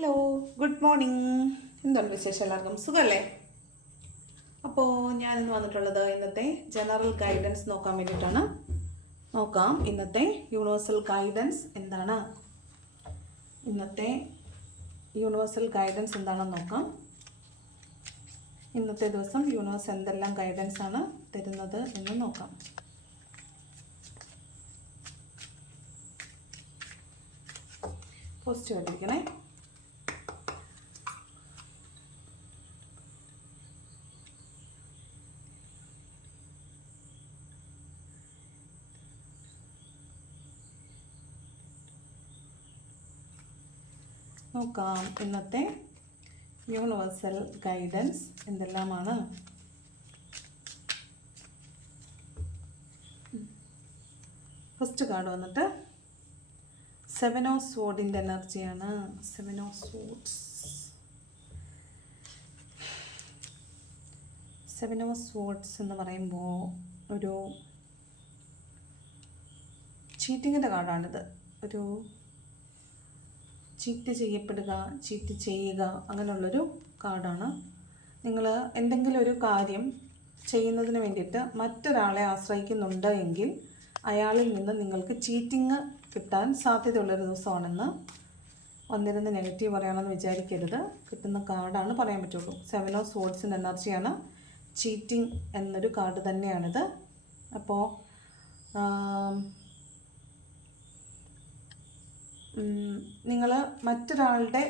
Hello good morning എന്തുണ്ട് വിശേഷം എല്ലാവർക്കും? സുഖമല്ലേ അപ്പോൾ ഞാനിന്ന് വന്നിട്ടുള്ളത് ഇന്നത്തെ ജനറൽ ഗൈഡൻസ് നോക്കാൻ വേണ്ടിയിട്ടാണ്. നോക്കാം ഇന്നത്തെ യൂണിവേഴ്സൽ ഗൈഡൻസ് എന്താണ്? ഇന്നത്തെ യൂണിവേഴ്സൽ ഗൈഡൻസ് എന്താണെന്ന് നോക്കാം. ഇന്നത്തെ ദിവസം യൂണിവേഴ്സ് എന്തെല്ലാം ഗൈഡൻസ് ആണ് തരുന്നത് എന്ന് നോക്കാം. പോസ്റ്റ് ആയിട്ടിരിക്കണേ നോക്കാം. ഇന്നത്തെ യൂണിവേഴ്സൽ ഗൈഡൻസ് എന്തെല്ലാമാണ്? ഫസ്റ്റ് കാർഡ് വന്നിട്ട് സെവൻ ഓഫ് സോഡിന്റെ എനർജിയാണ്. Seven of swords seven of swords എന്ന് പറയുമ്പോൾ ഒരു ചീറ്റിങ്ങിന്റെ കാർഡാണിത് ഒരു ചീറ്റ് ചെയ്യപ്പെടുക ചീറ്റ് ചെയ്യുക അങ്ങനെയുള്ളൊരു കാർഡാണ്. നിങ്ങൾ എന്തെങ്കിലും ഒരു കാര്യം ചെയ്യുന്നതിന് വേണ്ടിയിട്ട് മറ്റൊരാളെ ആശ്രയിക്കുന്നുണ്ട് എങ്കിൽ അയാളിൽ നിന്ന് നിങ്ങൾക്ക് ചീറ്റിങ് കിട്ടാൻ സാധ്യതയുള്ളൊരു ദിവസമാണെന്ന് വന്നിരുന്ന നെഗറ്റീവ് പറയണമെന്ന് വിചാരിക്കരുത്. കിട്ടുന്ന കാർഡാണ് പറയാൻ പറ്റുള്ളൂ. സെവൻ ഓഫ് സോഡ്സിന്റെ എനർജിയാണ് ചീറ്റിംഗ് എന്നൊരു കാർഡ് തന്നെയാണിത്. അപ്പോൾ നിങ്ങൾ മറ്റൊരാളുടെ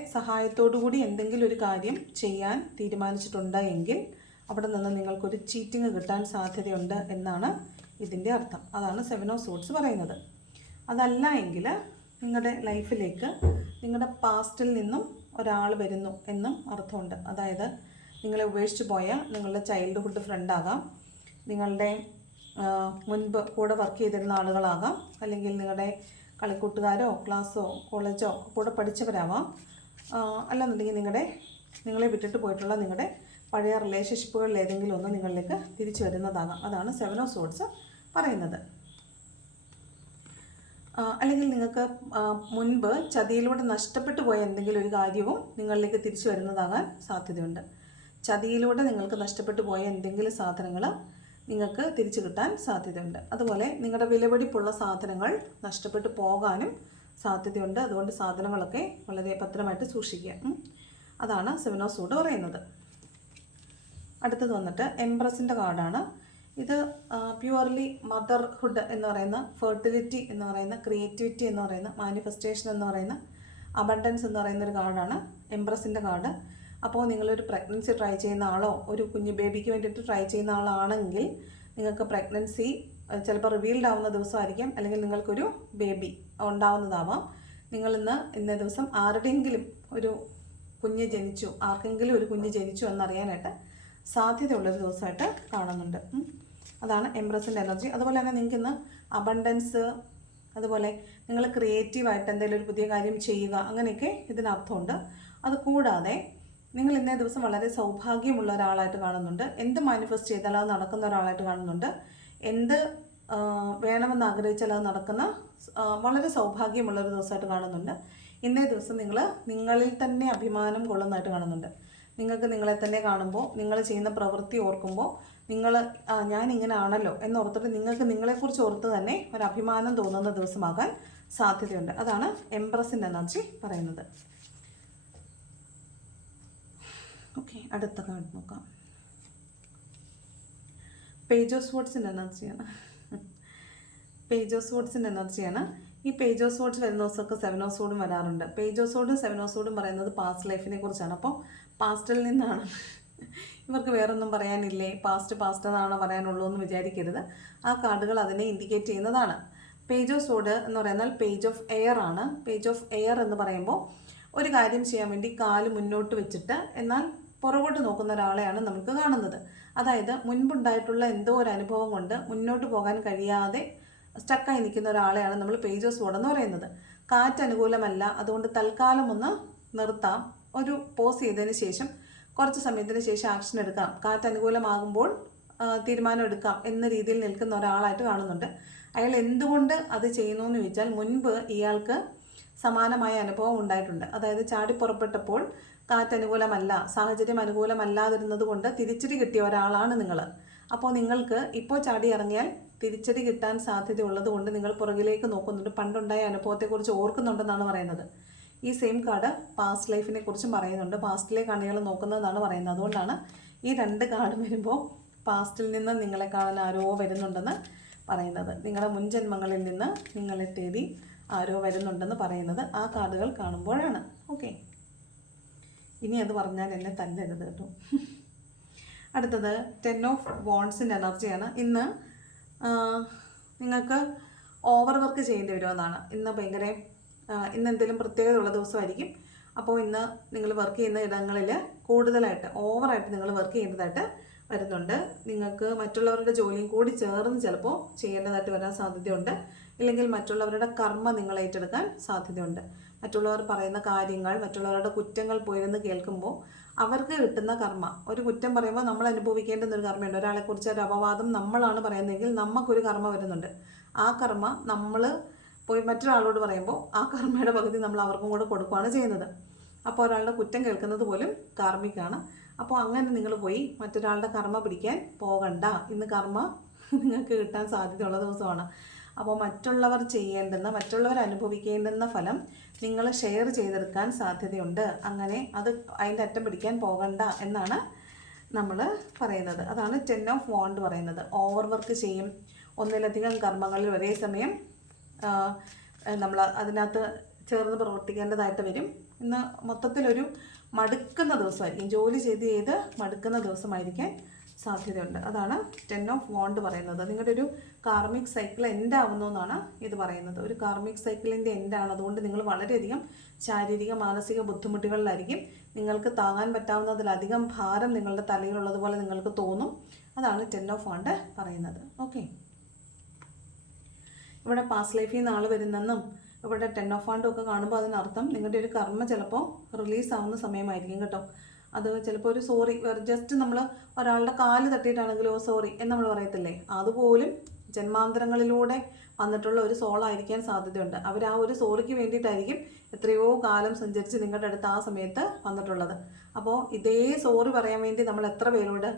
കൂടി എന്തെങ്കിലും ഒരു കാര്യം ചെയ്യാൻ തീരുമാനിച്ചിട്ടുണ്ട് എങ്കിൽ അവിടെ നിന്ന് നിങ്ങൾക്കൊരു ചീറ്റിംഗ് കിട്ടാൻ സാധ്യതയുണ്ട് എന്നാണ് ഇതിന്റെ അർത്ഥം. അതാണ് സെവൻ ഓഫ് സൂട്ട്സ് പറയുന്നത്. അതല്ല എങ്കിൽ നിങ്ങളുടെ ലൈഫിലേക്ക് നിങ്ങളുടെ പാസ്റ്റിൽ നിന്നും ഒരാൾ വരുന്നു എന്നും അർത്ഥമുണ്ട്. അതായത് നിങ്ങളെ ഉപേക്ഷിച്ച് പോയ നിങ്ങളുടെ ചൈൽഡ്ഹുഡ് ഫ്രണ്ടാകാം നിങ്ങളുടെ മുൻപ് കൂടെ വർക്ക് ചെയ്തിരുന്ന ആളുകളാകാം അല്ലെങ്കിൽ നിങ്ങളുടെ കളിക്കൂട്ടുകാരോ ക്ലാസ്സോ കോളേജോ കൂടെ പഠിച്ചവരാവാം. അല്ലെന്നുണ്ടെങ്കിൽ നിങ്ങളുടെ നിങ്ങളെ വിട്ടിട്ട് പോയിട്ടുള്ള നിങ്ങളുടെ പഴയ റിലേഷൻഷിപ്പുകളിൽ ഏതെങ്കിലും ഒന്ന് നിങ്ങളിലേക്ക് തിരിച്ചു വരുന്നതാകാം. അതാണ് സെവൻ ഓഫ് സോഡ്സ് പറയുന്നത്. അല്ലെങ്കിൽ നിങ്ങൾക്ക് മുൻപ് ചതിയിലൂടെ നഷ്ടപ്പെട്ടു പോയ എന്തെങ്കിലും ഒരു കാര്യവും നിങ്ങളിലേക്ക് തിരിച്ചു വരുന്നതാകാൻ സാധ്യതയുണ്ട്. ചതിയിലൂടെ നിങ്ങൾക്ക് നഷ്ടപ്പെട്ടു പോയ എന്തെങ്കിലും സാധനങ്ങൾ നിങ്ങൾക്ക് തിരിച്ചു കിട്ടാൻ സാധ്യതയുണ്ട്. അതുപോലെ നിങ്ങളുടെ വിലപിടിപ്പുള്ള സാധനങ്ങൾ നഷ്ടപ്പെട്ടു പോകാനും സാധ്യതയുണ്ട്. അതുകൊണ്ട് സാധനങ്ങളൊക്കെ വളരെ ഭദ്രമായിട്ട് സൂക്ഷിക്കുക. അതാണ് സെവനോ സൂഡ് പറയുന്നത്. അടുത്തത് വന്നിട്ട് എംപ്രസിന്റെ കാർഡാണ്. ഇത് പ്യുവർലി മദർഹുഡ് എന്ന് പറയുന്ന ഫെർട്ടിലിറ്റി എന്ന് പറയുന്ന ക്രിയേറ്റിവിറ്റി എന്ന് പറയുന്ന മാനിഫെസ്റ്റേഷൻ എന്ന് പറയുന്ന അബണ്ടൻസ് എന്ന് പറയുന്ന ഒരു കാർഡാണ് എംപ്രസിന്റെ കാർഡ്. അപ്പോൾ നിങ്ങളൊരു പ്രഗ്നൻസി ട്രൈ ചെയ്യുന്ന ആളോ ഒരു കുഞ്ഞു ബേബിക്ക് വേണ്ടിയിട്ട് ട്രൈ ചെയ്യുന്ന ആളാണെങ്കിൽ നിങ്ങൾക്ക് പ്രഗ്നൻസി ചിലപ്പോൾ റിവീൽഡ് ആവുന്ന ദിവസമായിരിക്കാം. അല്ലെങ്കിൽ നിങ്ങൾക്കൊരു ബേബി ഉണ്ടാവുന്നതാവാം. നിങ്ങളിന്ന് ഇന്നേ ദിവസം ആരുടെയെങ്കിലും ഒരു കുഞ്ഞ് ജനിച്ചു ആർക്കെങ്കിലും ഒരു കുഞ്ഞ് ജനിച്ചു എന്നറിയാനായിട്ട് സാധ്യതയുള്ളൊരു ദിവസമായിട്ട് കാണുന്നുണ്ട്. അതാണ് എംബ്രസിന്റെ എനർജി അതുപോലെ തന്നെ നിങ്ങൾക്ക് ഇന്ന് അബണ്ടൻസ് അതുപോലെ നിങ്ങൾ ക്രിയേറ്റീവായിട്ട് എന്തെങ്കിലും ഒരു പുതിയ കാര്യം ചെയ്യുക അങ്ങനെയൊക്കെ ഇതിനർത്ഥമുണ്ട്. അത് കൂടാതെ നിങ്ങൾ ഇന്നേ ദിവസം വളരെ സൗഭാഗ്യമുള്ള ഒരാളായിട്ട് കാണുന്നുണ്ട്. എന്ത് മാനിഫെസ്റ്റ് ചെയ്താലും അത് നടക്കുന്ന ഒരാളായിട്ട് കാണുന്നുണ്ട്. എന്ത് വേണമെന്ന് ആഗ്രഹിച്ചാൽ അത് നടക്കുന്ന വളരെ സൗഭാഗ്യമുള്ള ഒരു ദിവസമായിട്ട് കാണുന്നുണ്ട്. ഇന്നേ ദിവസം നിങ്ങൾ നിങ്ങളിൽ തന്നെ അഭിമാനം കൊള്ളുന്നതായിട്ട് കാണുന്നുണ്ട്. നിങ്ങൾക്ക് നിങ്ങളെ തന്നെ കാണുമ്പോൾ നിങ്ങൾ ചെയ്യുന്ന പ്രവൃത്തി ഓർക്കുമ്പോൾ നിങ്ങൾ ഞാൻ ഇങ്ങനെ ആണല്ലോ എന്നോർത്തിട്ട് നിങ്ങൾക്ക് നിങ്ങളെക്കുറിച്ച് ഓർത്ത് തന്നെ ഒരു അഭിമാനം തോന്നുന്ന ദിവസമാകാൻ സാധ്യതയുണ്ട്. അതാണ് എംപ്രസിന്റെ എനർജി പറയുന്നത്. ഓക്കെ അടുത്ത കാർഡ് നോക്കാം. പേജ് ഓഫ് സ്പോർട്സിന്റെ എനർജിയാണ്. പേജ് ഓഫ് സ്പോർട്സിന്റെ എനർജിയാണ്. ഈ പേജ് ഓഫ് സ്പോർട്സ് വരുന്ന ദിവസമൊക്കെ സെവൻ ഓഫ് സോഡും വരാറുണ്ട്. പേജ് ഓഫ് സോഡും സെവൻ ഓഫ് സോഡും പറയുന്നത് പാസ്റ്റ് ലൈഫിനെ കുറിച്ചാണ്. അപ്പോൾ പാസ്റ്റിൽ നിന്നാണ്. ഇവർക്ക് വേറൊന്നും പറയാനില്ലേ? പാസ്റ്റ് പാസ്റ്റ് എന്നാണോ പറയാനുള്ളൂ എന്ന് വിചാരിക്കരുത്. ആ കാർഡുകൾ അതിനെ ഇൻഡിക്കേറ്റ് ചെയ്യുന്നതാണ്. പേജ് ഓഫ് സോഡ് എന്ന് പറയുന്നാൽ പേജ് ഓഫ് എയർ ആണ്. പേജ് ഓഫ് എയർ എന്ന് പറയുമ്പോൾ ഒരു കാര്യം ചെയ്യാൻ വേണ്ടി കാൽ മുന്നോട്ട് വെച്ചിട്ട് എന്നാൽ പുറകോട്ട് നോക്കുന്ന ഒരാളെയാണ് നമുക്ക് കാണുന്നത്. അതായത് മുൻപുണ്ടായിട്ടുള്ള എന്തോ ഒരു അനുഭവം കൊണ്ട് മുന്നോട്ട് പോകാൻ കഴിയാതെ സ്റ്റക്കായി നിൽക്കുന്ന ഒരാളെയാണ് നമ്മൾ പേജ് ഓഫ് എന്ന് പറയുന്നത്. കാറ്റ് അനുകൂലമല്ല അതുകൊണ്ട് തൽക്കാലം ഒന്ന് നിർത്താം. ഒരു പോസ് ചെയ്തതിന് ശേഷം കുറച്ച് സമയത്തിന് ശേഷം ആക്ഷൻ എടുക്കാം. കാറ്റ് അനുകൂലമാകുമ്പോൾ തീരുമാനം എടുക്കാം എന്ന രീതിയിൽ നിൽക്കുന്ന ഒരാളായിട്ട് കാണുന്നുണ്ട്. അയാൾ എന്തുകൊണ്ട് അത് ചെയ്യുന്നു എന്ന് ചോദിച്ചാൽ മുൻപ് ഇയാൾക്ക് സമാനമായ അനുഭവം ഉണ്ടായിട്ടുണ്ട്. അതായത് ചാടി പുറപ്പെട്ടപ്പോൾ കാറ്റ് അനുകൂലമല്ല സാഹചര്യം അനുകൂലമല്ലാതിരുന്നത് കൊണ്ട് തിരിച്ചടി കിട്ടിയ ഒരാളാണ് നിങ്ങൾ അപ്പോൾ നിങ്ങൾക്ക് ഇപ്പോൾ ചാടി ഇറങ്ങിയാൽ തിരിച്ചടി കിട്ടാൻ സാധ്യതയുള്ളത് കൊണ്ട് നിങ്ങൾ പുറകിലേക്ക് നോക്കുന്നുണ്ട്. പണ്ടുണ്ടായ അനുഭവത്തെക്കുറിച്ച് ഓർക്കുന്നുണ്ടെന്നാണ് പറയുന്നത്. ഈ സെയിം കാർഡ് പാസ്റ്റ് ലൈഫിനെ കുറിച്ചും പറയുന്നുണ്ട്. പാസ്റ്റിലെ കണികൾ നോക്കുന്നതെന്നാണ് പറയുന്നത്. അതുകൊണ്ടാണ് ഈ രണ്ട് കാർഡ് വരുമ്പോൾ പാസ്റ്റിൽ നിന്ന് നിങ്ങളെ കാണാൻ ആരോ വരുന്നുണ്ടെന്ന് പറയുന്നത്. നിങ്ങളുടെ മുൻജന്മങ്ങളിൽ നിന്ന് നിങ്ങളെ തേടി ആരോ വരുന്നുണ്ടെന്ന് പറയുന്നത് ആ കാർഡുകൾ കാണുമ്പോഴാണ്. ഓക്കെ. ഇനി അത് പറഞ്ഞാൽ എന്നെ തല്ലരുത് കേട്ടോ. അടുത്തത് ടെൻ ഓഫ് വോൺസിന്റെ എനർജിയാണ്. ഇന്ന് നിങ്ങൾക്ക് ഓവർ വർക്ക് ചെയ്യേണ്ടി വരുമെന്നാണ്. ഇന്ന് ഭയങ്കര ഇന്ന് എന്തെങ്കിലും പ്രത്യേകത ഉള്ള ദിവസമായിരിക്കും. അപ്പോൾ ഇന്ന് നിങ്ങൾ വർക്ക് ചെയ്യുന്ന ഇടങ്ങളിൽ കൂടുതലായിട്ട് ഓവറായിട്ട് നിങ്ങൾ വർക്ക് ചെയ്യേണ്ടതായിട്ട് വരുന്നുണ്ട്. നിങ്ങൾക്ക് മറ്റുള്ളവരുടെ ജോലിയും കൂടി ചേർന്ന് ചിലപ്പോൾ ചെയ്യേണ്ടതായിട്ട് വരാൻ സാധ്യതയുണ്ട്. ഇല്ലെങ്കിൽ മറ്റുള്ളവരുടെ കർമ്മ നിങ്ങൾ ഏറ്റെടുക്കാൻ സാധ്യതയുണ്ട്. മറ്റുള്ളവർ പറയുന്ന കാര്യങ്ങൾ മറ്റുള്ളവരുടെ കുറ്റങ്ങൾ പോയിരുന്ന് കേൾക്കുമ്പോൾ അവർക്ക് കിട്ടുന്ന കർമ്മ. ഒരു കുറ്റം പറയുമ്പോൾ നമ്മൾ അനുഭവിക്കേണ്ടുന്ന ഒരു കർമ്മയുണ്ട്. ഒരാളെക്കുറിച്ച് ഒരു അപവാദം നമ്മളാണ് പറയുന്നതെങ്കിൽ നമുക്കൊരു കർമ്മ വരുന്നുണ്ട്. ആ കർമ്മ നമ്മൾ പോയി മറ്റൊരാളോട് പറയുമ്പോൾ ആ കർമ്മയുടെ പകുതി നമ്മൾ അവർക്കും കൂടെ കൊടുക്കുകയാണ് ചെയ്യുന്നത്. അപ്പോൾ ഒരാളുടെ കുറ്റം കേൾക്കുന്നത് പോലും കാർമ്മിക്കാണ് അപ്പോൾ അങ്ങനെ നിങ്ങൾ പോയി മറ്റൊരാളുടെ കർമ്മ പിടിക്കാൻ പോകണ്ട. ഇന്ന് കർമ്മ നിങ്ങൾക്ക് കിട്ടാൻ സാധ്യതയുള്ള ദിവസമാണ്. അപ്പോൾ മറ്റുള്ളവർ ചെയ്യേണ്ടുന്ന മറ്റുള്ളവർ അനുഭവിക്കേണ്ടുന്ന ഫലം നിങ്ങൾ ഷെയർ ചെയ്തെടുക്കാൻ സാധ്യതയുണ്ട്. അങ്ങനെ അത് അതിന്റെ അറ്റം പിടിക്കാൻ പോകണ്ട എന്നാണ് നമ്മൾ പറയുന്നത്. അതാണ് ടെൻ ഓഫ് വോണ്ട് പറയുന്നത്. ഓവർ വർക്ക് ചെയ്യും. ഒന്നിലധികം കർമ്മങ്ങളിൽ ഒരേ സമയം നമ്മൾ അതിനകത്ത് ചേർന്ന് പ്രവർത്തിക്കേണ്ടതായിട്ട് വരും. ഇന്ന് മൊത്തത്തിലൊരു മടുക്കുന്ന ദിവസമായിരിക്കും. ജോലി ചെയ്ത് ചെയ്ത് മടുക്കുന്ന ദിവസമായിരിക്കാൻ സാധ്യതയുണ്ട്. അതാണ് ടെൻ ഓഫ് വോണ്ട് പറയുന്നത്. നിങ്ങളുടെ ഒരു കാർമിക് സൈക്കിൾ എൻഡ് ആവുന്നു എന്നാണ് ഇത് പറയുന്നത്. ഒരു കാർമിക് സൈക്കിളിന്റെ എൻഡാണ്. അതുകൊണ്ട് നിങ്ങൾ വളരെയധികം ശാരീരിക മാനസിക ബുദ്ധിമുട്ടുകളിലായിരിക്കും. നിങ്ങൾക്ക് താങ്ങാൻ പറ്റാവുന്നതിലധികം ഭാരം നിങ്ങളുടെ തലയിലുള്ളതുപോലെ നിങ്ങൾക്ക് തോന്നും. അതാണ് ടെൻ ഓഫ് വോണ്ട് പറയുന്നത്. ഓക്കെ. ഇവിടെ പാസ് ലൈഫിൽ നിന്ന് ആൾ വരുന്നെന്നും ഇവിടെ ടെൻ ഓഫ് ഫണ്ടും ഒക്കെ കാണുമ്പോൾ അതിനർത്ഥം നിങ്ങളുടെ ഒരു കർമ്മ ചിലപ്പോൾ റിലീസ് ആവുന്ന സമയമായിരിക്കും കേട്ടോ. അത് ചിലപ്പോൾ ഒരു സോറി ജസ്റ്റ് നമ്മൾ ഒരാളുടെ കാൽ തട്ടിയിട്ടാണെങ്കിലോ സോറി എന്ന് നമ്മൾ പറയത്തില്ലേ? അതുപോലും ജന്മാന്തരങ്ങളിലൂടെ വന്നിട്ടുള്ള ഒരു സോളായിരിക്കാൻ സാധ്യതയുണ്ട്. അവർ ആ ഒരു സോറിക്ക് വേണ്ടിയിട്ടായിരിക്കും എത്രയോ കാലം സഞ്ചരിച്ച് നിങ്ങളുടെ അടുത്ത് ആ സമയത്ത് വന്നിട്ടുള്ളത്. അപ്പോൾ ഇതേ സോറി പറയാൻ വേണ്ടി നമ്മൾ എത്ര പേരോട്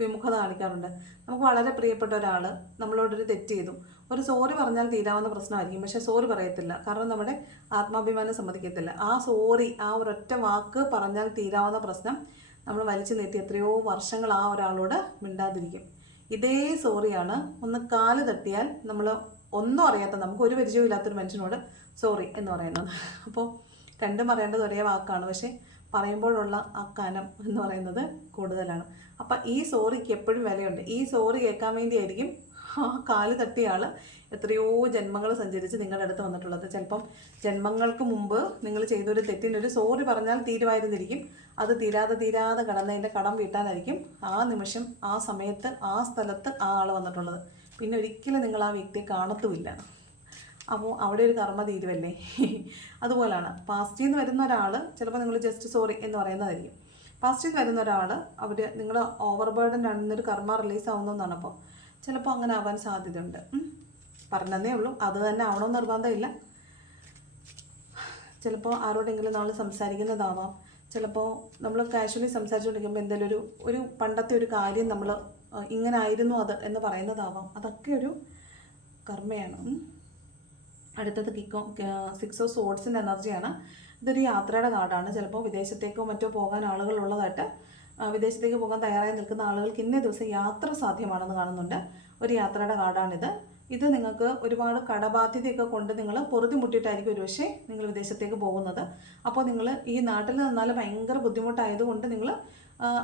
വിമുഖത കാണിക്കാറുണ്ട്? നമുക്ക് വളരെ പ്രിയപ്പെട്ട ഒരാൾ നമ്മളോടൊരു തെറ്റ് ചെയ്തു. ഒരു സോറി പറഞ്ഞാൽ തീരാവുന്ന പ്രശ്നമായിരിക്കും. പക്ഷേ സോറി പറയത്തില്ല. കാരണം നമ്മുടെ ആത്മാഭിമാനം സമ്മതിക്കത്തില്ല. ആ സോറി ആ ഒരൊറ്റ വാക്ക് പറഞ്ഞാൽ തീരാവുന്ന പ്രശ്നം നമ്മൾ വലിച്ചു നീട്ടി എത്രയോ വർഷങ്ങൾ ആ ഒരാളോട് മിണ്ടാതിരിക്കും. ഇതേ സോറിയാണ്. ഒന്ന് കാൽ തട്ടിയാൽ നമ്മൾ ഒന്നും അറിയാത്ത നമുക്ക് ഒരു പരിചയവും ഇല്ലാത്തൊരു മനുഷ്യനോട് സോറി എന്ന് പറയുന്നത്. അപ്പോൾ രണ്ടും പറയേണ്ടത് ഒരേ വാക്കാണ്. പക്ഷേ പറയുമ്പോഴുള്ള ആ കനം എന്ന് പറയുന്നത് കൂടുതലാണ്. അപ്പം ഈ സോറിക്ക് എപ്പോഴും വിലയുണ്ട്. ഈ സോറി കേൾക്കാൻ വേണ്ടിയായിരിക്കും ആ കാൽ തട്ടിയ എത്രയോ ജന്മങ്ങൾ സഞ്ചരിച്ച് നിങ്ങളുടെ അടുത്ത് വന്നിട്ടുള്ളത്. ചിലപ്പം ജന്മങ്ങൾക്ക് മുമ്പ് നിങ്ങൾ ചെയ്തൊരു തെറ്റിനൊരു സോറി പറഞ്ഞാൽ തീരുമായിരുന്നിരിക്കും. അത് തീരാതെ തീരാതെ കടന്നതിന്റെ കടം വീട്ടാനായിരിക്കും ആ നിമിഷം ആ സമയത്ത് ആ സ്ഥലത്ത് ആ ആൾ വന്നിട്ടുള്ളത്. പിന്നെ ഒരിക്കലും നിങ്ങൾ ആ വ്യക്തിയെ കാണത്തുമില്ല. അപ്പോൾ അവിടെ ഒരു കർമ്മ തീരുവല്ലേ? അതുപോലെയാണ് പാസ്റ്റിൽ നിന്ന് വരുന്ന ഒരാൾ ചിലപ്പോൾ നിങ്ങൾ ജസ്റ്റ് സോറി എന്ന് പറയുന്നതായിരിക്കും. പാസ്റ്റിൽ നിന്ന് വരുന്ന ഒരാൾ അവർ നിങ്ങൾ ഓവർ ബേർഡൻ ആണെന്നൊരു കർമ്മ റിലീസ് ആവുന്നതെന്നാണ് അപ്പോൾ ചിലപ്പോൾ അങ്ങനെ ആവാൻ സാധ്യതയുണ്ട്. പറഞ്ഞതേ ഉള്ളൂ. അത് തന്നെ ആവണമെന്ന് നിർബന്ധമില്ല ചിലപ്പോൾ ആരോടെങ്കിലും നമ്മൾ സംസാരിക്കുന്നതാവാം. ചിലപ്പോൾ നമ്മൾ കാഷ്വലി സംസാരിച്ചുകൊണ്ടിരിക്കുമ്പോൾ എന്തെങ്കിലും ഒരു ഒരു പണ്ടത്തെ ഒരു കാര്യം നമ്മൾ ഇങ്ങനെ ആയിരുന്നു അത് എന്ന് പറയുന്നതാവാം. അതൊക്കെ ഒരു കർമ്മയാണ്. അടുത്തത് കിക്കോ സിക്സ് ഓഫ് സോഡ്സിന്റെ എനർജിയാണ് ഇതൊരു യാത്രയുടെ കാർഡാണ് ചിലപ്പോൾ വിദേശത്തേക്കോ മറ്റോ പോകാൻ ആളുകൾ ഉള്ളതായിട്ട് ആ, വിദേശത്തേക്ക് പോകാൻ തയ്യാറായി നിൽക്കുന്ന ആളുകൾക്ക് ഇന്നേ ദിവസം യാത്ര സാധ്യമാണെന്ന് കാണുന്നുണ്ട്. ഒരു യാത്രയുടെ കാർഡാണിത്. ഇത് നിങ്ങൾക്ക് ഒരുപാട് കടബാധ്യതയൊക്കെ കൊണ്ട് നിങ്ങൾ പൊറുതി മുട്ടിയിട്ടായിരിക്കും ഒരുപക്ഷെ നിങ്ങൾ വിദേശത്തേക്ക് പോകുന്നത്. അപ്പോൾ നിങ്ങൾ ഈ നാട്ടിൽ നിന്നാൽ ഭയങ്കര ബുദ്ധിമുട്ടായതുകൊണ്ട് നിങ്ങൾ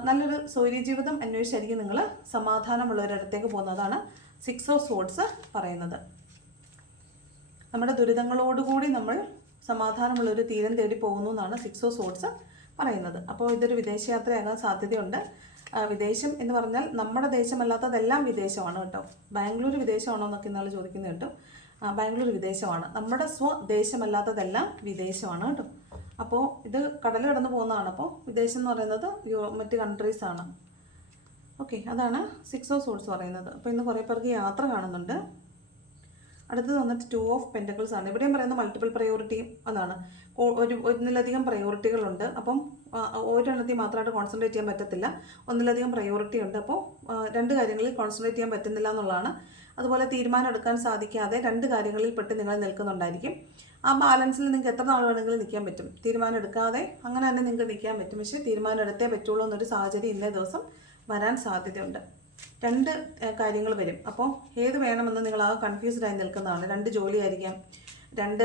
നല്ലൊരു സൗര്യ ജീവിതം അന്വേഷിച്ചായിരിക്കും നിങ്ങൾ സമാധാനമുള്ളവരിടത്തേക്ക് പോകുന്നതാണ് സിക്സ് ഓഫ് സോഡ്സ് പറയുന്നത്. നമ്മുടെ ദുരിതങ്ങളോടുകൂടി നമ്മൾ സമാധാനമുള്ളൊരു തീരം തേടി പോകുന്നു എന്നാണ് സിക്സ് ഓഫ് സോഡ്സ് പറയുന്നത്. അപ്പോൾ ഇതൊരു വിദേശയാത്രയാകാൻ സാധ്യതയുണ്ട്. വിദേശം എന്ന് പറഞ്ഞാൽ നമ്മുടെ ദേശമല്ലാത്തതെല്ലാം വിദേശമാണ് കേട്ടോ. ബാംഗ്ലൂർ വിദേശമാണോ എന്നൊക്കെ ഇന്നാൾ ചോദിക്കുന്നത് കേട്ടോ. ബാംഗ്ലൂർ വിദേശമാണ്. നമ്മുടെ സ്വദേശമല്ലാത്തതെല്ലാം വിദേശമാണ് കേട്ടോ. അപ്പോൾ ഇത് കടൽ കടന്നു പോകുന്നതാണ്. അപ്പോൾ വിദേശം എന്ന് പറയുന്നത് മറ്റ് കൺട്രീസാണ് ഓക്കെ അതാണ് സിക്സ് ഓഫ് സോൾസ് പറയുന്നത്. അപ്പോൾ ഇന്ന് കുറേ പേർക്ക് യാത്ര കാണുന്നുണ്ട്. അടുത്തത് വന്നിട്ട് ടു ഓഫ് പെന്റക്കിൾസ് ആണ്. ഇവിടെയും പറയുന്ന മൾട്ടിപ്പിൾ പ്രയോറിറ്റി എന്നാണ് ഒരു ഒന്നിലധികം പ്രയോറിറ്റികളുണ്ട് അപ്പം ഒരെണ്ണത്തിൽ മാത്രമായിട്ട് കോൺസെൻട്രേറ്റ് ചെയ്യാൻ പറ്റത്തില്ല. ഒന്നിലധികം പ്രയോറിറ്റി ഉണ്ട്. അപ്പോൾ രണ്ട് കാര്യങ്ങളിൽ കോൺസെൻട്രേറ്റ് ചെയ്യാൻ പറ്റുന്നില്ല എന്നുള്ളതാണ്. അതുപോലെ തീരുമാനം എടുക്കാൻ സാധിക്കാതെ രണ്ട് കാര്യങ്ങളിൽ പെട്ട് നിങ്ങൾ നിൽക്കുന്നുണ്ടായിരിക്കും. ആ ബാലൻസിൽ നിങ്ങൾക്ക് എത്ര നാൾ വേണമെങ്കിലും നിൽക്കാൻ പറ്റും. തീരുമാനം എടുക്കാതെ അങ്ങനെ തന്നെ നിങ്ങൾക്ക് നിൽക്കാൻ പറ്റും. പക്ഷേ തീരുമാനം എടുത്തേ പറ്റുള്ളൂ എന്നൊരു സാഹചര്യം ഇന്നേ ദിവസം വരാൻ സാധ്യതയുണ്ട്. രണ്ട് കാര്യങ്ങൾ വരും. അപ്പോൾ ഏത് വേണമെന്ന് നിങ്ങൾ ആ കൺഫ്യൂസ്ഡ് ആയി നിൽക്കുന്നതാണ്. രണ്ട് ജോലി ആയിരിക്കാം രണ്ട്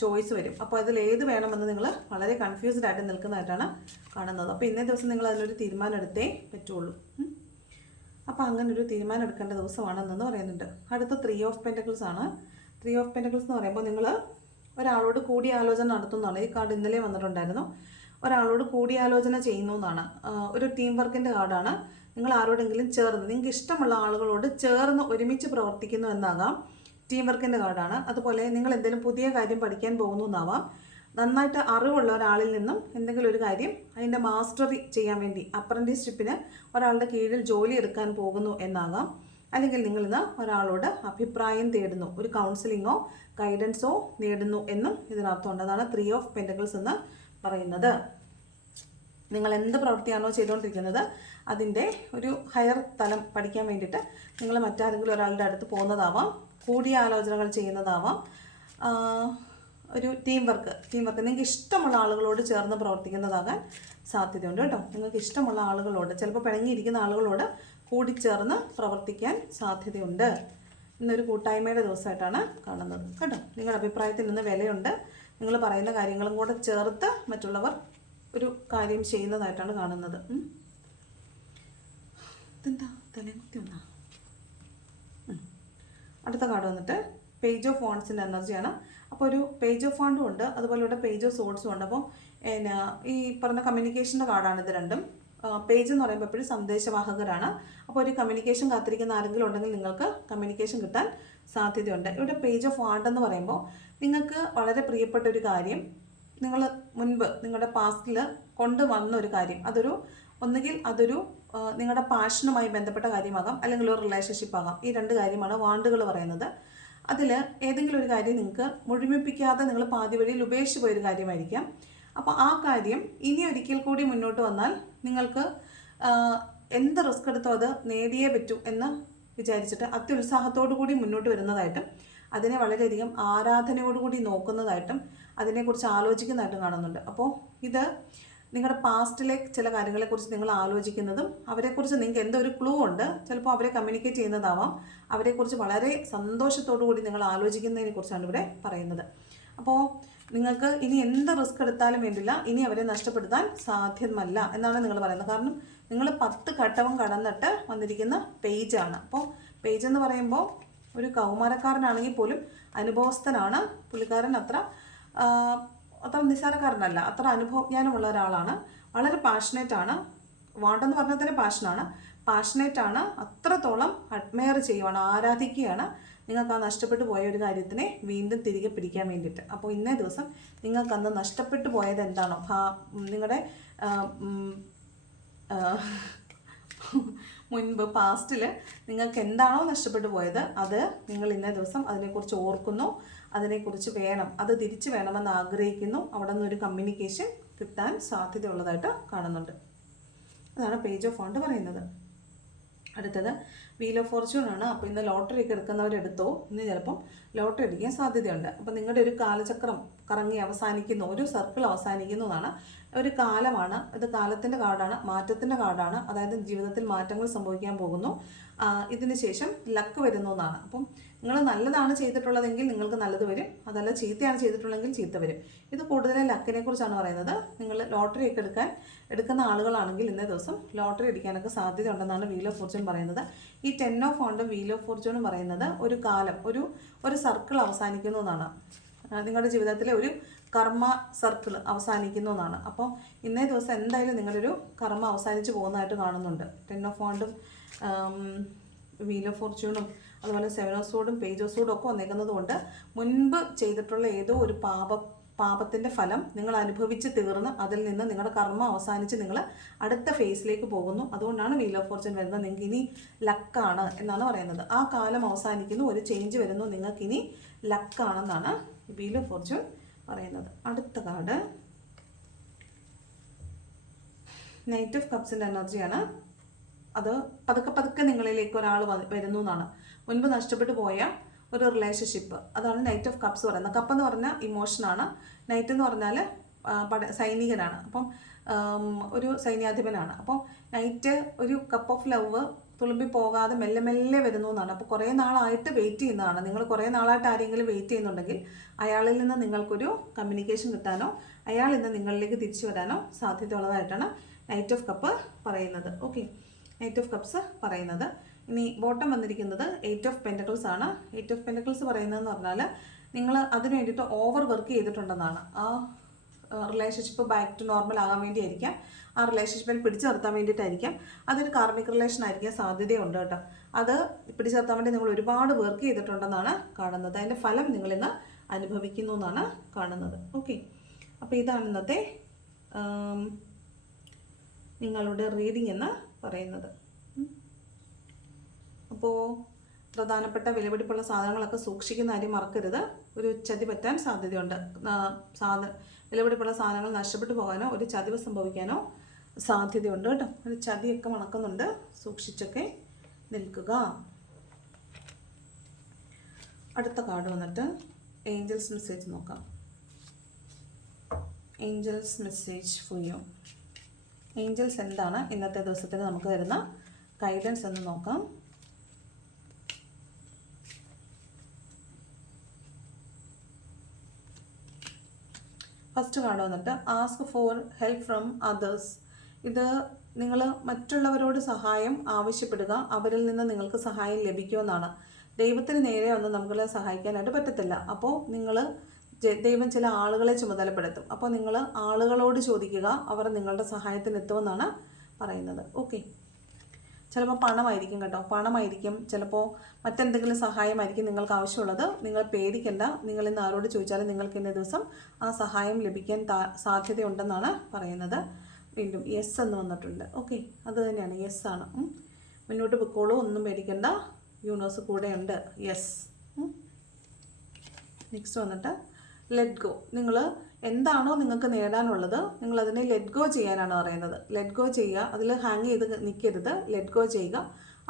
ചോയ്സ് വരും. അപ്പോൾ അതിൽ ഏത് വേണമെന്ന് നിങ്ങൾ വളരെ കൺഫ്യൂസ്ഡ് ആയിട്ട് നിൽക്കുന്നതായിട്ടാണ് കാണുന്നത്. അപ്പോൾ ഇന്നേ ദിവസം നിങ്ങൾ അതിനൊരു തീരുമാനം എടുത്തേ പറ്റുള്ളൂ. അപ്പോൾ അങ്ങനെ ഒരു തീരുമാനം എടുക്കേണ്ട ദിവസമാണെന്നെന്ന് പറയുന്നുണ്ട്. അടുത്ത ത്രീ ഓഫ് പെന്റക്കിൾസ് ആണ്. ത്രീ ഓഫ് പെന്റക്കിൾസ് എന്ന് പറയുമ്പോൾ നിങ്ങൾ ഒരാളോട് കൂടി ആലോചന നടത്തുന്നതാണ്. ഈ കാർഡ് ഇന്നലെ വന്നിട്ടുണ്ടായിരുന്നു. ഒരാളോട് കൂടിയാലോചന ചെയ്യുന്നു എന്നാണ് ഒരു ടീം വർക്കിന്റെ കാർഡാണ്. നിങ്ങൾ ആരോടെങ്കിലും ചേർന്ന് നിങ്ങൾക്ക് ഇഷ്ടമുള്ള ആളുകളോട് ചേർന്ന് ഒരുമിച്ച് പ്രവർത്തിക്കുന്നു എന്നാകാം. ടീം വർക്കിന്റെ കാർഡാണ്. അതുപോലെ നിങ്ങൾ എന്തെങ്കിലും പുതിയ കാര്യം പഠിക്കാൻ പോകുന്നു എന്നാവാം നന്നായിട്ട് അറിവുള്ള ഒരാളിൽ നിന്നും എന്തെങ്കിലും ഒരു കാര്യം അതിന്റെ മാസ്റ്ററി ചെയ്യാൻ വേണ്ടി അപ്രന്റീസ്ഷിപ്പിന് ഒരാളുടെ കീഴിൽ ജോലി എടുക്കാൻ പോകുന്നു എന്നാകാം. അല്ലെങ്കിൽ നിങ്ങൾ ഇന്ന് ഒരാളോട് അഭിപ്രായം തേടുന്നു ഒരു കൗൺസിലിങ്ങോ ഗൈഡൻസോ നേടുന്നു എന്നും ഇതിനർത്ഥമുണ്ട് അതാണ് ത്രീ ഓഫ് പെന്റക്കിൾസ് എന്ന് പറയുന്നത്. നിങ്ങൾ എന്ത് പ്രവൃത്തിയാണോ ചെയ്തുകൊണ്ടിരിക്കുന്നത് അതിന്റെ ഒരു ഹയർ തലം പഠിക്കാൻ വേണ്ടിയിട്ട് നിങ്ങൾ മറ്റാരെങ്കിലും ഒരാളുടെ അടുത്ത് പോകുന്നതാവാം കൂടിയാലോചനകൾ ചെയ്യുന്നതാവാം. ഒരു ടീം വർക്ക് ടീം വർക്ക് നിങ്ങൾക്ക് ഇഷ്ടമുള്ള ആളുകളോട് ചേർന്ന് പ്രവർത്തിക്കുന്നതാകാൻ സാധ്യതയുണ്ട് കേട്ടോ. നിങ്ങൾക്ക് ഇഷ്ടമുള്ള ആളുകളോട് ചിലപ്പോൾ പിണങ്ങിയിരിക്കുന്ന ആളുകളോട് കൂടിച്ചേർന്ന് പ്രവർത്തിക്കാൻ സാധ്യതയുണ്ട്. ഇന്നൊരു കൂട്ടായ്മയുടെ ദിവസമായിട്ടാണ് കാണുന്നത് കേട്ടോ. നിങ്ങളുടെ അഭിപ്രായത്തിൽ നിന്ന് വിലയുണ്ട്. നിങ്ങൾ പറയുന്ന കാര്യങ്ങളും കൂടെ ചേർത്ത് മറ്റുള്ളവർ ഒരു കാര്യം ചെയ്യുന്നതായിട്ടാണ് കാണുന്നത്. ഇതെന്താ? തലമുത്തി വന്നാ അടുത്ത കാർഡ് വന്നിട്ട് പേജ് ഓഫ് ഫോൺസിന്റെ എനർജിയാണ് അപ്പോൾ ഒരു പേജ് ഓഫ് ഫോണ്ടും ഉണ്ട്. അതുപോലെ ഇവിടെ പേജ് ഓഫ് സോഡ്സും ഉണ്ട്. അപ്പോൾ എന്നാ ഈ പറഞ്ഞ കമ്മ്യൂണിക്കേഷന്റെ കാർഡാണ് ഇത് രണ്ടും. പേജ് എന്ന് പറയുമ്പോൾ എപ്പോഴും സന്ദേശവാഹകരാണ്. അപ്പോൾ ഒരു കമ്മ്യൂണിക്കേഷൻ കാത്തിരിക്കുന്ന ആരെങ്കിലും ഉണ്ടെങ്കിൽ നിങ്ങൾക്ക് കമ്മ്യൂണിക്കേഷൻ കിട്ടാൻ സാധ്യതയുണ്ട്. ഇവിടെ പേജ് ഓഫ് വാണ്ട് എന്ന് പറയുമ്പോൾ നിങ്ങൾക്ക് വളരെ പ്രിയപ്പെട്ട ഒരു കാര്യം നിങ്ങൾ മുൻപ് നിങ്ങളുടെ പാസ്റ്റിൽ കൊണ്ടുവന്ന ഒരു കാര്യം. അതൊരു ഒന്നുകിൽ അതൊരു നിങ്ങളുടെ പാഷനുമായി ബന്ധപ്പെട്ട കാര്യമാകാം അല്ലെങ്കിൽ ഒരു റിലേഷൻഷിപ്പ് ആകാം ഈ രണ്ട് കാര്യമാണ് വാണ്ടുകൾ പറയുന്നത്. അതിൽ ഏതെങ്കിലും ഒരു കാര്യം നിങ്ങൾക്ക് മുഴുമിപ്പിക്കാതെ നിങ്ങൾ പാതി വഴിയിൽ ഉപേക്ഷിച്ച് പോയൊരു കാര്യമായിരിക്കാം. അപ്പോൾ ആ കാര്യം ഇനി ഒരിക്കൽ കൂടി മുന്നോട്ട് വന്നാൽ നിങ്ങൾക്ക് എന്ത് റിസ്ക് എടുത്തോ അത് നേടിയേ പറ്റൂ എന്ന് വിചാരിച്ചിട്ട് അത്യുത്സാഹത്തോടു കൂടി മുന്നോട്ട് വരുന്നതായിട്ടും അതിനെ വളരെയധികം ആരാധനയോടുകൂടി നോക്കുന്നതായിട്ടും അതിനെക്കുറിച്ച് ആലോചിക്കുന്നതായിട്ടും കാണുന്നുണ്ട്. അപ്പോൾ ഇത് നിങ്ങളുടെ പാസ്റ്റിലെ ചില കാര്യങ്ങളെക്കുറിച്ച് നിങ്ങൾ ആലോചിക്കുന്നതും അവരെക്കുറിച്ച് നിങ്ങൾക്ക് എന്തോ ഒരു ക്ലൂ ഉണ്ട് ചിലപ്പോൾ അവരെ കമ്മ്യൂണിക്കേറ്റ് ചെയ്യുന്നതാവാം. അവരെക്കുറിച്ച് വളരെ സന്തോഷത്തോടു കൂടി നിങ്ങൾ ആലോചിക്കുന്നതിനെ കുറിച്ചാണ് ഇവിടെ പറയുന്നത്. അപ്പോൾ നിങ്ങൾക്ക് ഇനി എന്ത് റിസ്ക് എടുത്താലും വേണ്ടില്ല ഇനി അവരെ നഷ്ടപ്പെടുത്താൻ സാധ്യമല്ല എന്നാണ് നിങ്ങൾ പറയുന്നത്. കാരണം നിങ്ങൾ പത്ത് ഘട്ടവും കടന്നിട്ട് വന്നിരിക്കുന്ന പേജാണ് അപ്പോൾ പേജ് എന്ന് പറയുമ്പോൾ ഒരു കൗമാരക്കാരനാണെങ്കിൽ പോലും അനുഭവസ്ഥനാണ് പുള്ളിക്കാരൻ. അത്ര അത്ര നിസ്സാരക്കാരനല്ല അത്ര അനുഭവജ്ഞാനമുള്ള ഒരാളാണ്. വളരെ പാഷനേറ്റ് ആണ്. വാണ്ടെന്ന് പറഞ്ഞാൽ തന്നെ പാഷനാണ് പാഷനേറ്റ് ആണ്. അത്രത്തോളം അഡ്മയർ ചെയ്യുവാണ് ആരാധിക്കുകയാണ്. നിങ്ങൾക്ക് ആ നഷ്ടപ്പെട്ടു പോയ ഒരു കാര്യത്തിനെ വീണ്ടും തിരികെ പിടിക്കാൻ വേണ്ടിയിട്ട്. അപ്പോൾ ഇന്നേ ദിവസം നിങ്ങൾക്ക് അന്ന് നഷ്ടപ്പെട്ടു പോയത് എന്താണോ? നിങ്ങളുടെ മുൻപ് പാസ്റ്റിൽ നിങ്ങൾക്ക് എന്താണോ നഷ്ടപ്പെട്ടു പോയത് അത് നിങ്ങൾ ഇന്ന ദിവസം അതിനെക്കുറിച്ച് ഓർക്കുന്നു അതിനെക്കുറിച്ച് വേണം അത് തിരിച്ചു വേണമെന്ന് ആഗ്രഹിക്കുന്നു. അവിടെ നിന്നൊരു കമ്മ്യൂണിക്കേഷൻ കിട്ടാൻ സാധ്യതയുള്ളതായിട്ട് കാണുന്നുണ്ട്. അതാണ് പേജ് ഓഫ് ഫോണ്ട് പറയുന്നത്. അടുത്തത് വീൽ ഓഫ് ഫോർച്യൂൺ ആണ്. അപ്പോൾ ഇന്ന് ലോട്ടറി ഒക്കെ എടുക്കുന്നവരെടുത്തോ? ഇന്ന് ചിലപ്പം ലോട്ടറി അടിക്കാൻ സാധ്യതയുണ്ട്. അപ്പോൾ നിങ്ങളുടെ ഒരു കാലചക്രം കറങ്ങി അവസാനിക്കുന്നു ഒരു സർക്കിൾ അവസാനിക്കുന്നതാണ് ഒരു കാലമാണ്. ഇത് കാലത്തിന്റെ കാർഡാണ് മാറ്റത്തിന്റെ കാർഡാണ് അതായത് ജീവിതത്തിൽ മാറ്റങ്ങൾ സംഭവിക്കാൻ പോകുന്നു. ഇതിന് ശേഷം ലക്ക് വരുന്നു എന്നാണ്. അപ്പം നിങ്ങൾ നല്ലതാണ് ചെയ്തിട്ടുള്ളതെങ്കിൽ നിങ്ങൾക്ക് നല്ലത് വരും. അതല്ല ചീത്തയാണ് ചെയ്തിട്ടുള്ളതെങ്കിൽ ചീത്ത വരും. ഇത് കൂടുതലും ലക്കിനെ കുറിച്ചാണ് പറയുന്നത്. നിങ്ങൾ ലോട്ടറി ഒക്കെ എടുക്കാൻ എടുക്കുന്ന ആളുകളാണെങ്കിൽ ഇന്നേ ദിവസം ലോട്ടറി അടിക്കാനൊക്കെ സാധ്യത ഉണ്ടെന്നാണ് വീൽ ഓഫ് ഫോർച്യൂൺ പറയുന്നത്. ഈ ടെൻ ഓഫ് ഫോണ്ടും വീൽ ഓഫ് ഫോർച്യൂണും പറയുന്നത് ഒരു കാലം ഒരു ഒരു സർക്കിൾ അവസാനിക്കുന്നു എന്നാണ്. നിങ്ങളുടെ ജീവിതത്തിലെ ഒരു കർമ്മ സർക്കിൾ അവസാനിക്കുന്നു എന്നാണ്. അപ്പോൾ ഇന്നേ ദിവസം എന്തായാലും നിങ്ങളൊരു കർമ്മ അവസാനിച്ച് പോകുന്നതായിട്ട് കാണുന്നുണ്ട്. ടെൻ ഓഫ് ഫോണ്ടും വീൽ ഓഫ് ഫോർച്യൂണും അതുപോലെ സെവൻ ഓഫ് സോഡും പേജ് ഓഫ് സോഡും ഒക്കെ വന്നേക്കുന്നത് കൊണ്ട് മുൻപ് ചെയ്തിട്ടുള്ള ഏതോ ഒരു പാപ പാപത്തിന്റെ ഫലം നിങ്ങൾ അനുഭവിച്ച് തീർന്ന് അതിൽ നിന്ന് നിങ്ങളുടെ കർമ്മം അവസാനിച്ച് നിങ്ങൾ അടുത്ത ഫേസിലേക്ക് പോകുന്നു. അതുകൊണ്ടാണ് വീൽ ഓഫ് ഫോർച്യൂൺ വരുന്നത്. നിങ്ങൾക്ക് ഇനി ലക്കാണ് എന്നാണ് പറയുന്നത്. ആ കാലം അവസാനിക്കുന്നു ഒരു ചേഞ്ച് വരുന്നു. നിങ്ങൾക്കിനി ലക്കാണെന്നാണ് വീൽ ഓഫ് ഫോർച്യൂൺ പറയുന്നത്. അടുത്ത കാർഡ്. നൈറ്റ് ഓഫ് കപ്സിന്റെ എനർജിയാണ് അത് പതുക്കെ പതുക്കെ നിങ്ങളിലേക്ക് ഒരാൾ വരുന്നു എന്നാണ്. മുൻപ് നഷ്ടപ്പെട്ടു പോയ ഒരു റിലേഷൻഷിപ്പ് അതാണ് നൈറ്റ് ഓഫ് കപ്സ് പറയുന്നത്. കപ്പ് എന്ന് പറഞ്ഞാൽ ഇമോഷനാണ് നൈറ്റ് എന്ന് പറഞ്ഞാൽ പട സൈനികനാണ്. അപ്പം ഒരു സൈന്യാധിപനാണ്. അപ്പോൾ നൈറ്റ് ഒരു കപ്പ് ഓഫ് ലവ് തുളുമ്പി പോകാതെ മെല്ലെ മെല്ലെ വരുന്നു എന്നാണ് അപ്പോൾ കുറേ നാളായിട്ട് വെയിറ്റ് ചെയ്യുന്നതാണ്. നിങ്ങൾ കുറേ നാളായിട്ട് ആരെങ്കിലും വെയിറ്റ് ചെയ്യുന്നുണ്ടെങ്കിൽ അയാളിൽ നിന്ന് നിങ്ങൾക്കൊരു കമ്മ്യൂണിക്കേഷൻ കിട്ടാനോ അയാൾ ഇന്ന് നിങ്ങളിലേക്ക് തിരിച്ചു വരാനോ സാധ്യത ഉള്ളതായിട്ടാണ് നൈറ്റ് ഓഫ് കപ്പ് പറയുന്നത്. ഓക്കെ നൈറ്റ് ഓഫ് കപ്പ്സ് പറയുന്നത്. ഇനി ബോട്ടം വന്നിരിക്കുന്നത് എയ്റ്റ് ഓഫ് പെന്റക്കിൾസ് ആണ്. എയ്റ്റ് ഓഫ് പെന്റക്കിൾസ് പറയുന്നതെന്ന് പറഞ്ഞാൽ നിങ്ങൾ അതിനു വേണ്ടിയിട്ട് ഓവർ വർക്ക് ചെയ്തിട്ടുണ്ടെന്നാണ്. ആ റിലേഷൻഷിപ്പ് ബാക്ക് ടു നോർമൽ ആകാൻ വേണ്ടിയായിരിക്കാം. ആ റിലേഷൻഷിപ്പിൽ പിടിച്ചു നിർത്താൻ വേണ്ടിയിട്ടായിരിക്കാം. അതൊരു കാർമിക് റിലേഷൻ ആയിരിക്കാൻ സാധ്യതയുണ്ട് കേട്ടോ. അത് പിടിച്ചു നിർത്താൻ വേണ്ടി നിങ്ങൾ ഒരുപാട് വർക്ക് ചെയ്തിട്ടുണ്ടെന്നാണ് കാണുന്നത്. അതിന്റെ ഫലം നിങ്ങളിന്ന് അനുഭവിക്കുന്നു എന്നാണ് കാണുന്നത്. ഓക്കെ അപ്പോൾ ഇതാണ് ഇന്നത്തെ നിങ്ങളുടെ റീഡിംഗ് എന്ന് പറയുന്നത്. അപ്പോൾ പ്രധാനപ്പെട്ട വിലപിടിപ്പുള്ള സാധനങ്ങളൊക്കെ സൂക്ഷിക്കുന്ന കാര്യം മറക്കരുത്. ഒരു ചതി പറ്റാൻ സാധ്യതയുണ്ട്. സാധ വിലപിടിപ്പുള്ള സാധനങ്ങൾ നഷ്ടപ്പെട്ടു പോകാനോ ഒരു ചതിവ് സംഭവിക്കാനോ സാധ്യതയുണ്ട് കേട്ടോ. ഒരു ചതിയൊക്കെ മണക്കുന്നുണ്ട്. സൂക്ഷിച്ചൊക്കെ നിൽക്കുക. അടുത്ത കാർഡ് വന്നിട്ട് ഏഞ്ചൽസ് മെസ്സേജ് നോക്കാം. ഏഞ്ചൽസ് മെസ്സേജ് ഫോർ ഏഞ്ചൽസ് എന്താണ്? ഇന്നത്തെ ദിവസത്തിന് നമുക്ക് തരുന്ന ഗൈഡൻസ് എന്ന് നോക്കാം. ഫസ്റ്റ് കാർഡ് വന്നിട്ട് ask for help from others ഇത് നിങ്ങൾ മറ്റുള്ളവരോട് സഹായം ആവശ്യപ്പെടുക അവരിൽ നിന്ന് നിങ്ങൾക്ക് സഹായം ലഭിക്കുമെന്നാണ്. ദൈവത്തിന് നേരെ ഒന്നും നമുക്ക് സഹായിക്കാനായിട്ട് പറ്റത്തില്ല. അപ്പോൾ നിങ്ങൾ ദൈവം ചില ആളുകളെ ചുമതലപ്പെടുത്തും. അപ്പോൾ നിങ്ങൾ ആളുകളോട് ചോദിക്കുക അവർ നിങ്ങളുടെ സഹായത്തിന് എത്തുമെന്നാണ് പറയുന്നത്. ഓക്കെ ചിലപ്പോൾ പണമായിരിക്കും കേട്ടോ. പണമായിരിക്കും. ചിലപ്പോൾ മറ്റെന്തെങ്കിലും സഹായമായിരിക്കും നിങ്ങൾക്ക് ആവശ്യമുള്ളത്. നിങ്ങൾ പേടിക്കണ്ട. നിങ്ങൾ ഇന്ന് ആരോട് ചോദിച്ചാലും നിങ്ങൾക്ക് ഇന്ന ദിവസം ആ സഹായം ലഭിക്കാൻ സാധ്യതയുണ്ടെന്നാണ് പറയുന്നത്. വീണ്ടും യെസ് എന്ന് വന്നിട്ടുണ്ട്. ഓക്കെ അത് തന്നെയാണ്. യെസ് ആണ്. മുന്നോട്ട് പൊക്കോളൂ. ഒന്നും പേടിക്കണ്ട. യൂണിവേഴ്സ് കൂടെയുണ്ട്. യെസ് നെക്സ്റ്റ് വന്നിട്ട് ലെറ്റ് ഗോ നിങ്ങൾ എന്താണോ നിങ്ങൾക്ക് നേടാനുള്ളത് നിങ്ങൾ അതിനെ ലെറ്റ് ഗോ ചെയ്യാനാണ് പറയുന്നത്. ലെറ്റ് ഗോ ചെയ്യുക അതിൽ ഹാങ് ചെയ്ത് നിൽക്കരുത്. ലെറ്റ് ഗോ ചെയ്യുക.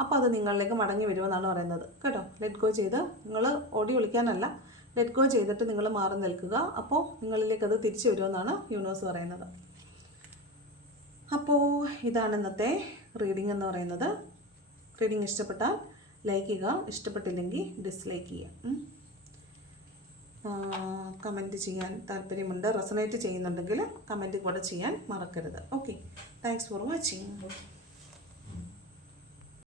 അപ്പോൾ അത് നിങ്ങളിലേക്ക് മടങ്ങി വരുമെന്നാണ് പറയുന്നത്. കേട്ടോ? ലെറ്റ് ഗോ ചെയ്ത് നിങ്ങൾ ഓടി വിളിക്കാനല്ല ലെറ്റ് ഗോ ചെയ്തിട്ട് നിങ്ങൾ മാറി നിൽക്കുക. അപ്പോൾ നിങ്ങളിലേക്ക് അത് തിരിച്ചു വരുമെന്നാണ് യൂണിവേഴ്സ് പറയുന്നത്. അപ്പോൾ ഇതാണ് ഇന്നത്തെ റീഡിംഗ് എന്ന് പറയുന്നത്. റീഡിംഗ് ഇഷ്ടപ്പെട്ടാൽ ലൈക്ക് ചെയ്യുക. ഇഷ്ടപ്പെട്ടില്ലെങ്കിൽ ഡിസ്ലൈക്ക് ചെയ്യുക. കമന്റ് ചെയ്യാൻ താല്പര്യമുണ്ട് റെസണേറ്റ് ചെയ്യുന്നുണ്ടെങ്കിൽ കമന്റ് കൂടെ ചെയ്യാൻ മറക്കരുത്. ഓക്കെ. Thanks for watching